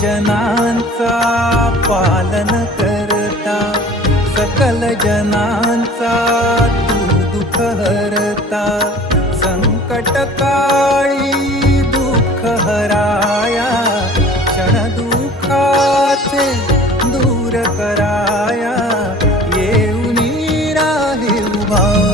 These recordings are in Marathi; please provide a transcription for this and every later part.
जनांचा पालन करता सकल जना 忘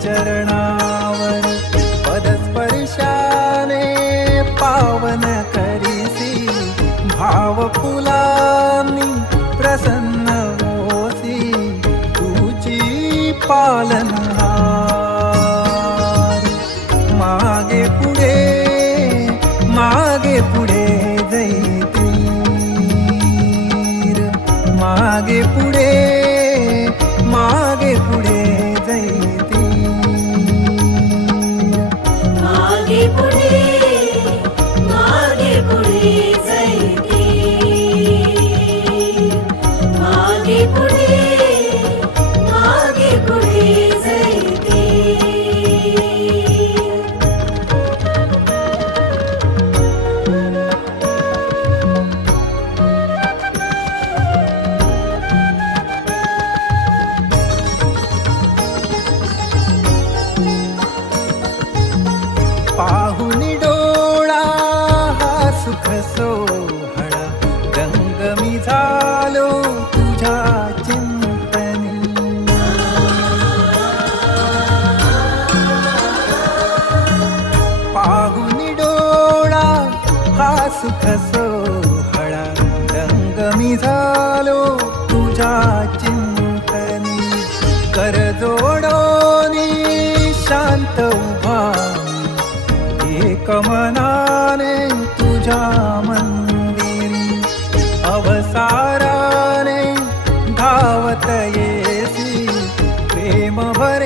चरणावर पदस्पर्शाने पावन करीसी. भाव प्रसन्न होसी. तुझी पालन मागे पुढे मागे पुढे जैतीर. मागे पुढे सुख सोहळा रंग मी झालो तुझ्या चिंतनी कर जोडोनी शांत उभा. एक मनाने तुझ्या मंदिरी. अवसाराने धावत येसी. प्रेम भर